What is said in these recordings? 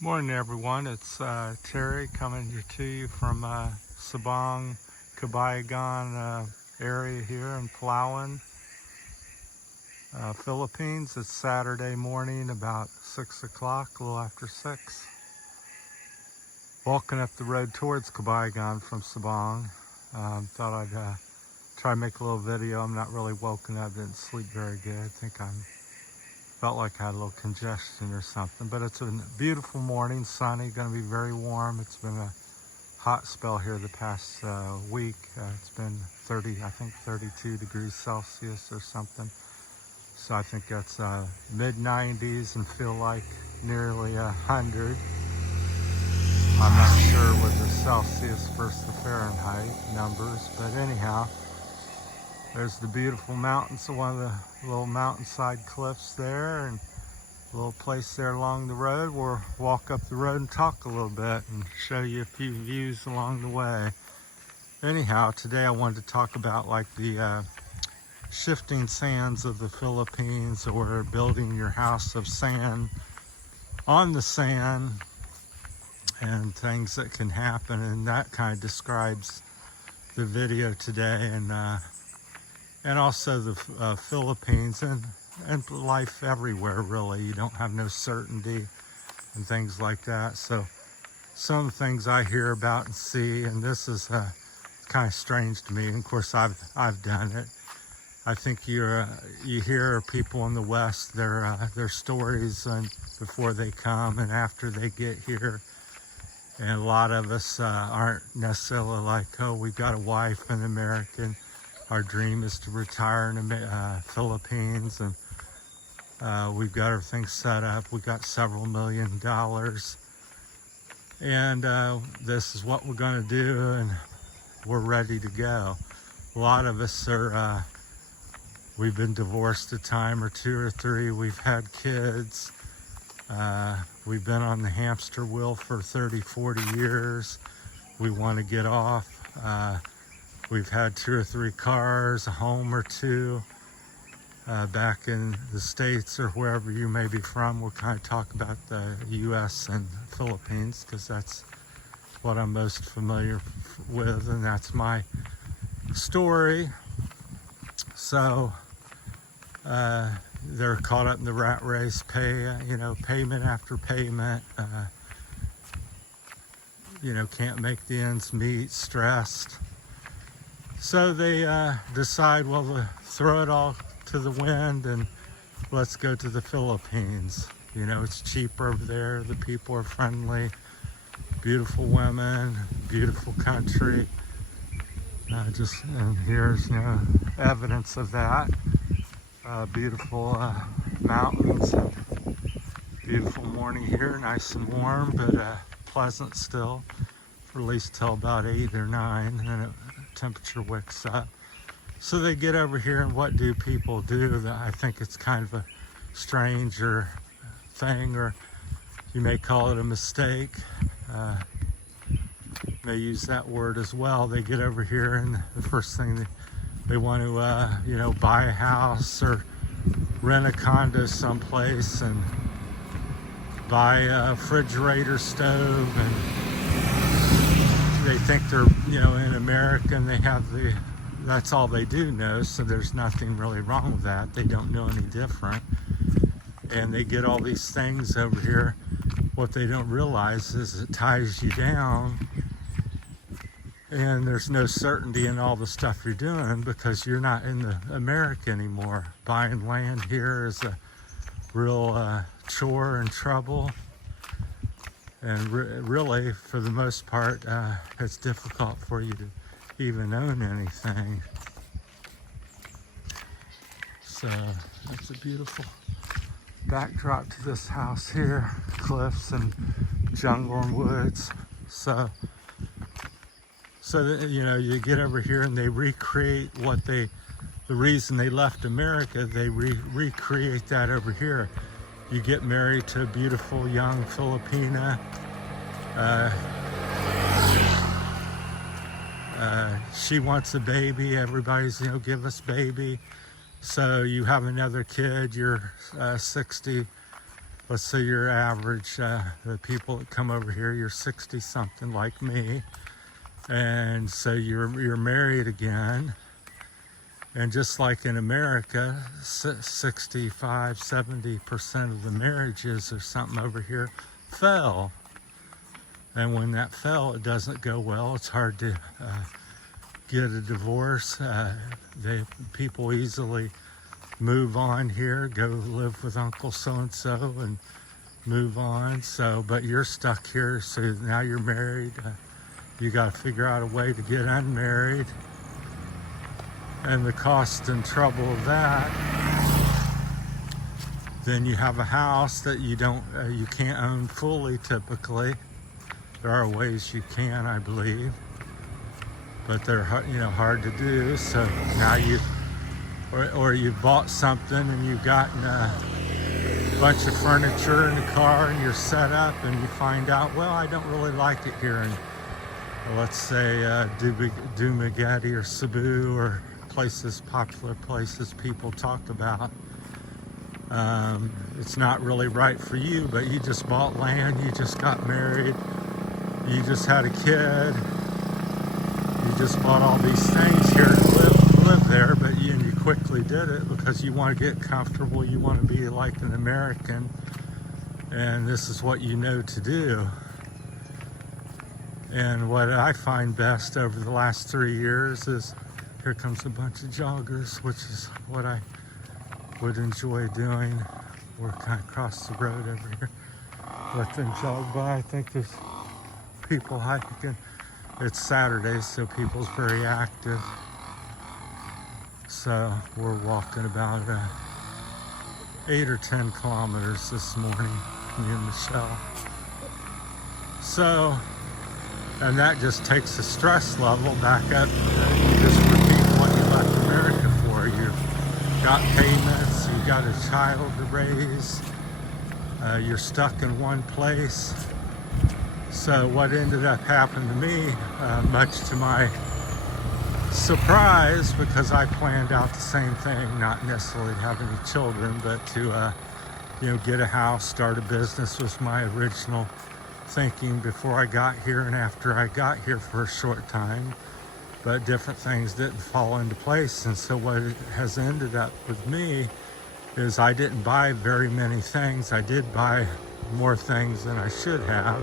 Morning everyone, it's Terry coming to you from Sabang, Cabayagan area here in Palawan, Philippines. It's Saturday morning about 6 o'clock, a little after 6. Walking up the road towards Cabayagan from Sabang. Thought I'd try to make a little video. I'm not really woken up, didn't sleep very good. I think felt like I had a little congestion or something, but it's a beautiful morning, sunny, going to be very warm. It's been a hot spell here the past week. It's been 32 degrees Celsius or something. So I think that's mid 90s and feel like nearly 100. I'm not sure with the Celsius versus the Fahrenheit numbers, but anyhow, there's the beautiful mountains, one of the little mountainside cliffs there, and a little place there along the road. We'll walk up the road and talk a little bit and show you a few views along the way. Anyhow, today I wanted to talk about like the shifting sands of the Philippines, or building your house of sand on the sand, and things that can happen, and that kind of describes the video today, and also the Philippines and life everywhere, really. You don't have no certainty and things like that. So some things I hear about and see, and this is kind of strange to me. And of course, I've done it. I think you hear people in the West, their stories, and before they come and after they get here. And a lot of us aren't necessarily like, oh, we've got a wife, an American. Our dream is to retire in the Philippines, and we've got everything set up. We've got several $1 million, and this is what we're going to do, and we're ready to go. A lot of us are, we've been divorced a time or two or three. We've had kids. We've been on the hamster wheel for 30, 40 years. We want to get off. We've had 2 or 3 cars, a home or two, back in the States or wherever you may be from. We'll kind of talk about the U.S. and Philippines because that's what I'm most familiar with, and that's my story. So they're caught up in the rat race, payment after payment. Can't make the ends meet, stressed. So they decide, well, throw it all to the wind and let's go to the Philippines. It's cheaper over there. The people are friendly, beautiful women, beautiful country. And here's evidence of that. Beautiful mountains, and beautiful morning here, nice and warm, but pleasant still, for at least till about 8 or 9, and then temperature wicks up. So they get over here, and what do people do? I think it's kind of a stranger thing, or you may call it a mistake. May use that word as well. They get over here, and the first thing they want to buy a house or rent a condo someplace and buy a refrigerator stove, and they think they're in America, and that's all they do know. So there's nothing really wrong with that. They don't know any different, and they get all these things over here. What they don't realize is it ties you down, and there's no certainty in all the stuff you're doing because you're not in America anymore. Buying land here is a real chore and trouble, and really, for the most part, it's difficult for you to even own anything. So that's a beautiful backdrop to this house here, cliffs and jungle and woods. So you get over here, and they recreate the reason they left America. They recreate that over here. You get married to a beautiful young Filipina. She wants a baby. Everybody's, give us baby. So you have another kid. You're 60, let's say your average, the people that come over here, you're 60 something like me, and so you're married again, and just like in America, 65-70% of the marriages or something over here fell, and when that fell, it doesn't go well. It's hard to get a divorce. People easily move on here, go live with Uncle so-and-so and move on. So, but you're stuck here, so now you're married. You got to figure out a way to get unmarried. And the cost and trouble of that, then you have a house that you can't own fully typically. There are ways you can, I believe, but they're hard to do. So now or you've bought something and you've gotten a bunch of furniture in the car and you're set up, and you find out, well, I don't really like it here in, let's say, Dumaguete or Cebu, or popular places people talk about. It's not really right for you, but you just bought land, you just got married, you just had a kid, you just bought all these things here to live there, but you quickly did it because you want to get comfortable, you want to be like an American, and this is what you know to do. And what I find best over the last 3 years is, here comes a bunch of joggers, which is what I would enjoy doing. We're kind of across the road over here. Let them jog by. I think there's people hiking. It's Saturday, so people's very active. So we're walking about 8 or 10 kilometers this morning, me and Michelle. So, and that just takes the stress level back up. You just repeat what you left America for. You've got payments, you've got a child to raise, you're stuck in one place. So what ended up happening to me, much to my surprise, because I planned out the same thing, not necessarily have any children, but to get a house, start a business, was my original thinking before I got here and after I got here for a short time. But different things didn't fall into place, and so what has ended up with me is I didn't buy very many things. I did buy more things than I should have,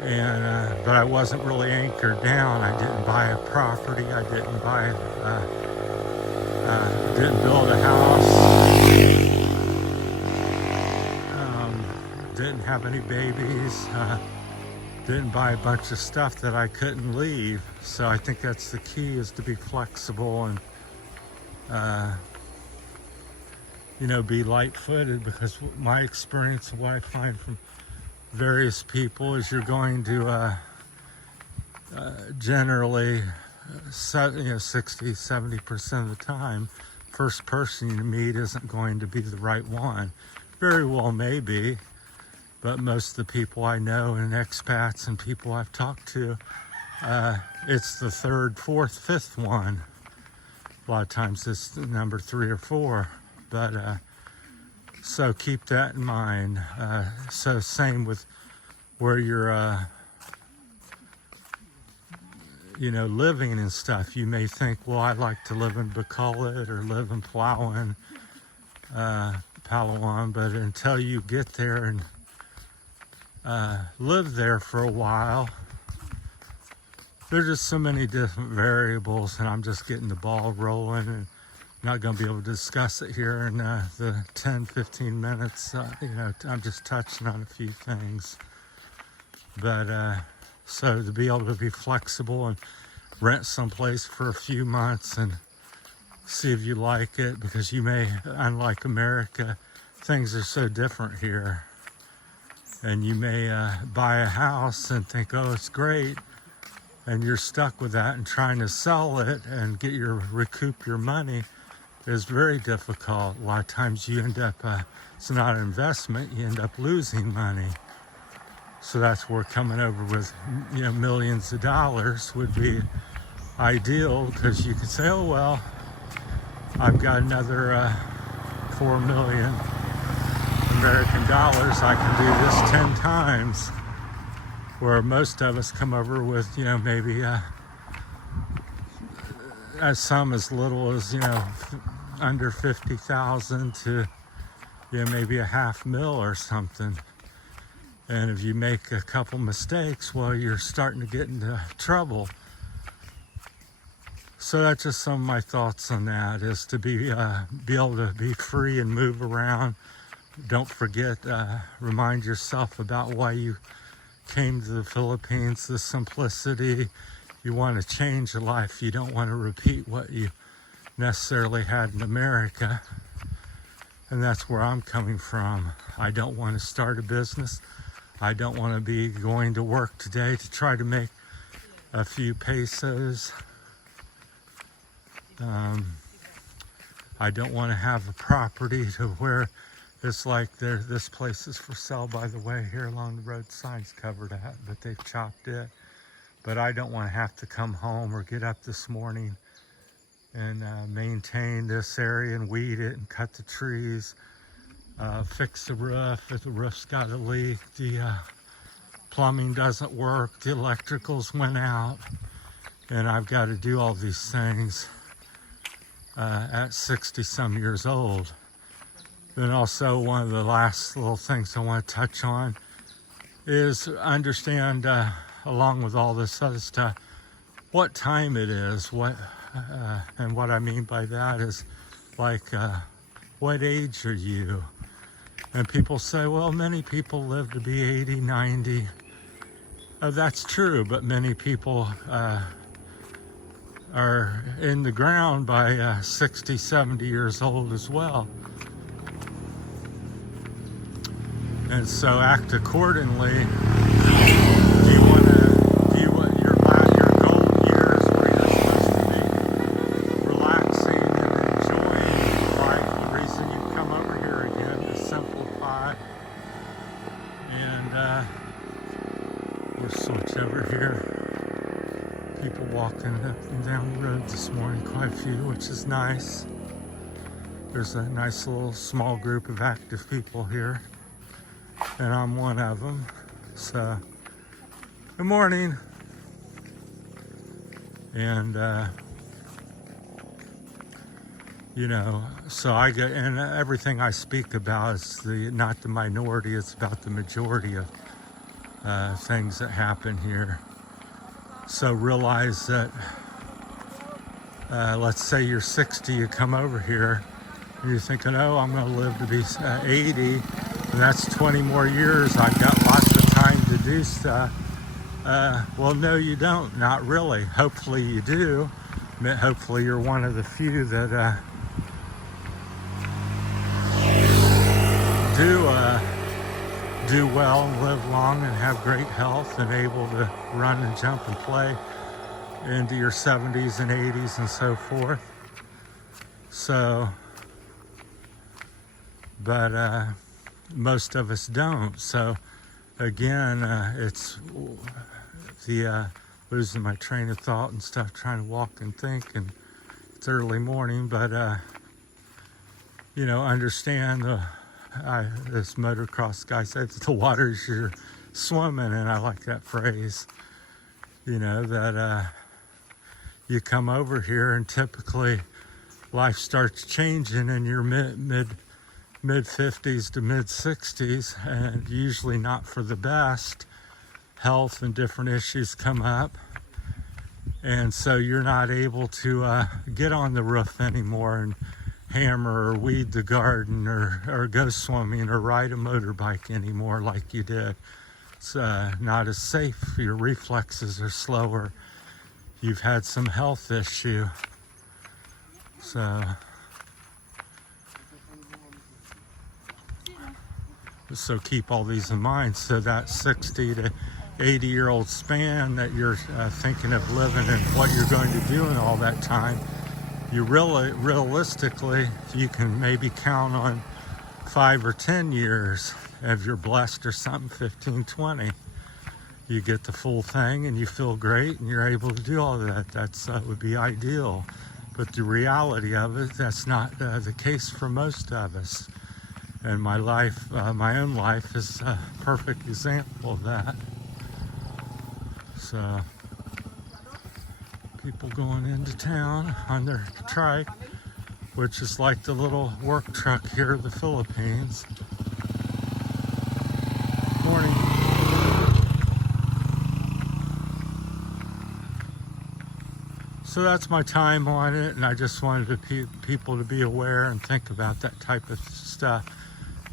and but I wasn't really anchored down. I didn't buy a property. I didn't build a house. Didn't have any babies. Didn't buy a bunch of stuff that I couldn't leave. So I think that's the key, is to be flexible and be light-footed, because my experience and what I find from various people is you're going to generally 60-70% of the time, first person you meet isn't going to be the right one. Very well maybe, but most of the people I know, and expats and people I've talked to, it's the third, fourth, fifth one. A lot of times it's the number 3 or 4, but so keep that in mind. So same with where you're living and stuff. You may think, well, I'd like to live in Bacolod or live in Palawan, but until you get there and live there for a while, there's just so many different variables, and I'm just getting the ball rolling, and not going to be able to discuss it here in the 10-15 minutes. I'm just touching on a few things, but so to be able to be flexible and rent someplace for a few months and see if you like it, because you may, unlike America, things are so different here. And you may buy a house and think, oh, it's great, and you're stuck with that, and trying to sell it and recoup your money is very difficult. A lot of times you end up, it's not an investment, you end up losing money. So that's where coming over with millions of dollars would be ideal, because you could say, oh, well, I've got another $4 million. American dollars, I can do this 10 times. Where most of us come over with, you know, maybe some as little as, you know, under 50,000 to, you know, maybe a $500,000 or something. And if you make a couple mistakes, well, you're starting to get into trouble. So that's just some of my thoughts on that, is to be able to be free and move around. Don't forget, remind yourself about why you came to the Philippines, the simplicity. You want to change your life. You don't want to repeat what you necessarily had in America. And that's where I'm coming from. I don't want to start a business. I don't want to be going to work today to try to make a few pesos. I don't want to have a property to where it's like this place is for sale, by the way, here along the road, signs covered that, but they've chopped it. But I don't want to have to come home or get up this morning and maintain this area and weed it and cut the trees, fix the roof if the roof's got a leak, the plumbing doesn't work, the electricals went out, and I've got to do all these things at 60 some years old. Then also, one of the last little things I want to touch on is understand, along with all this other stuff, what time it is. And what I mean by that is, like, what age are you? And people say, well, many people live to be 80, 90. That's true, but many people are in the ground by 60, 70 years old as well. And so act accordingly. Do you want to view what your golden years where you're supposed to be relaxing and enjoying life? The reason you come over here again to simplify. And we'll switch over here. People walking up and down the road this morning, quite a few, which is nice. There's a nice little small group of active people here. And I'm one of them. So, good morning. And, you know, so I get, and everything I speak about is not the minority, it's about the majority of things that happen here. So realize that, let's say you're 60, you come over here, and you're thinking, oh, I'm going to live to be 80. And that's 20 more years. I've got lots of time to do stuff. Well, no, you don't. Not really. Hopefully you do. Hopefully you're one of the few that do well and live long and have great health and able to run and jump and play into your 70s and 80s and so forth. So, but most of us don't. So again, it's the losing my train of thought and stuff, trying to walk and think, and it's early morning, but you know, understand this motocross guy said the water's you're swimming, and I like that phrase. You know, that you come over here and typically life starts changing in your mid 50s to mid 60s, and usually not for the best. Health and different issues come up, and so you're not able to get on the roof anymore and hammer or weed the garden or go swimming or ride a motorbike anymore like you did. It's not as safe. Your reflexes are slower. You've had some health issue. So keep all these in mind. So that 60 to 80-year-old span that you're thinking of living and what you're going to do in all that time, you realistically, you can maybe count on 5 or 10 years if you're blessed, or something, 15, 20. You get the full thing and you feel great and you're able to do all that. That would be ideal. But the reality of it, that's not the case for most of us. And my life, my own life, is a perfect example of that. So, people going into town on their trike, which is like the little work truck here in the Philippines. Morning. So that's my time on it, and I just wanted people to be aware and think about that type of stuff.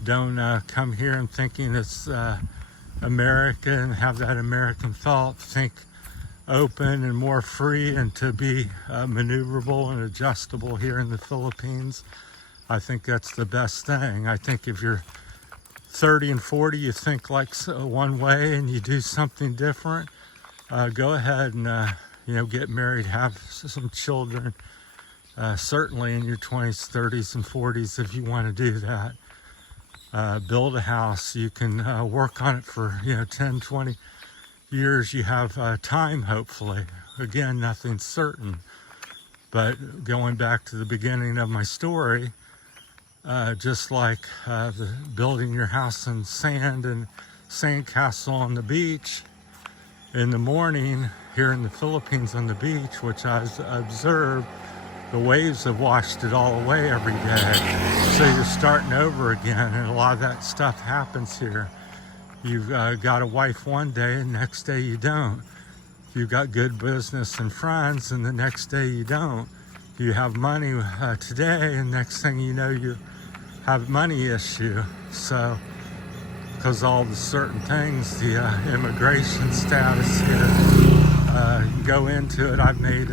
Don't come here and thinking it's America and have that American thought. Think open and more free, and to be maneuverable and adjustable here in the Philippines. I think that's the best thing. I think if you're 30 and 40, you think like one way and you do something different, go ahead and get married, have some children, certainly in your 20s, 30s, and 40s if you want to do that. Build a house. You can work on it for 10, 20 years. You have time, hopefully. Again, nothing's certain. But going back to the beginning of my story, just like the building your house in sand and sandcastle on the beach, in the morning here in the Philippines on the beach, which I observed, the waves have washed it all away every day. So you're starting over again, and a lot of that stuff happens here. You've got a wife one day, and the next day you don't. You've got good business and friends, and the next day you don't. You have money today, and next thing you know, you have money issue. So, because all the certain things, the immigration status here, you can go into it. I've made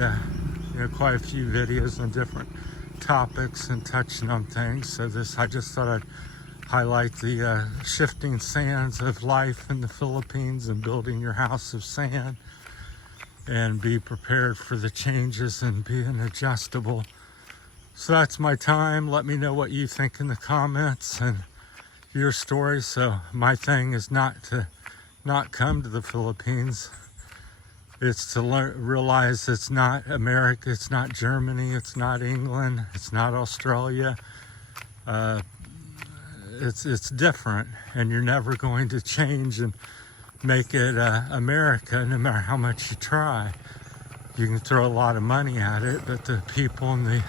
quite a few videos on different topics and touching on things. So I just thought I'd highlight the shifting sands of life in the Philippines and building your house of sand, and be prepared for the changes and being adjustable. So that's my time. Let me know what you think in the comments and your story. So my thing is not to not come to the Philippines. It's to realize it's not America, it's not Germany, it's not England, it's not Australia. It's different, and you're never going to change and make it America, no matter how much you try. You can throw a lot of money at it, but the people in the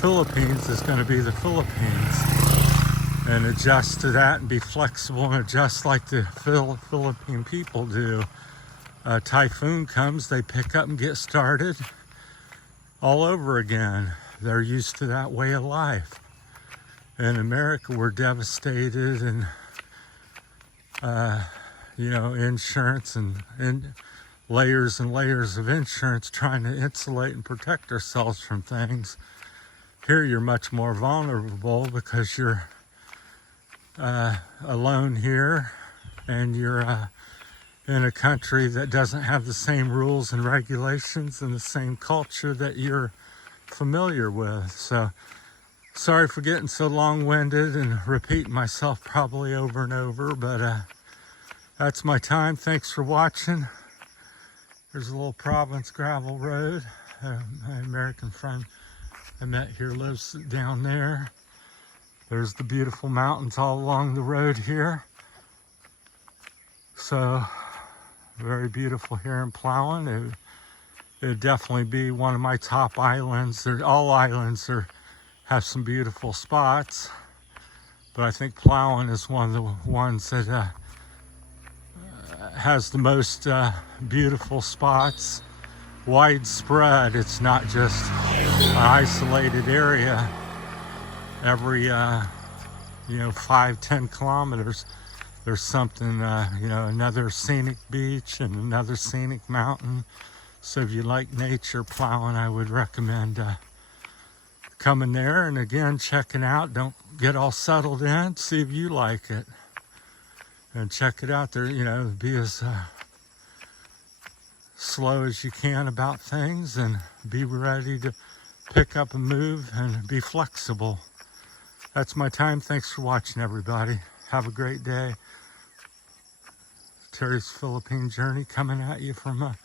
Philippines is going to be the Philippines, and adjust to that and be flexible and adjust like the Philippine people do. A typhoon comes, they pick up and get started all over again. They're used to that way of life. In America, we're devastated, and insurance and layers and layers of insurance trying to insulate and protect ourselves from things. Here you're much more vulnerable because you're alone here, and you're in a country that doesn't have the same rules and regulations and the same culture that you're familiar with. So sorry for getting so long-winded and repeating myself probably over and over, but that's my time. Thanks for watching. There's a little Province gravel road. My American friend I met here lives down there. There's the beautiful mountains all along the road here. So very beautiful here in Palawan. It'd definitely be one of my top islands. All islands have some beautiful spots, but I think Palawan is one of the ones that has the most beautiful spots, widespread. It's not just an isolated area. Every 5-10 kilometers there's something, another scenic beach and another scenic mountain. So if you like nature, Palawan, I would recommend coming there, and again, checking out. Don't get all settled in. See if you like it, and check it out. There, be as slow as you can about things, and be ready to pick up and move and be flexible. That's my time. Thanks for watching, everybody. Have a great day. Terry's Philippine journey coming at you from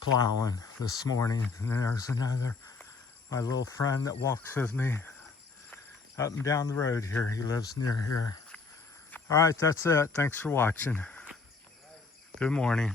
Palawan this morning. And there's my little friend that walks with me, up and down the road here. He lives near here. All right, that's it. Thanks for watching. Good morning.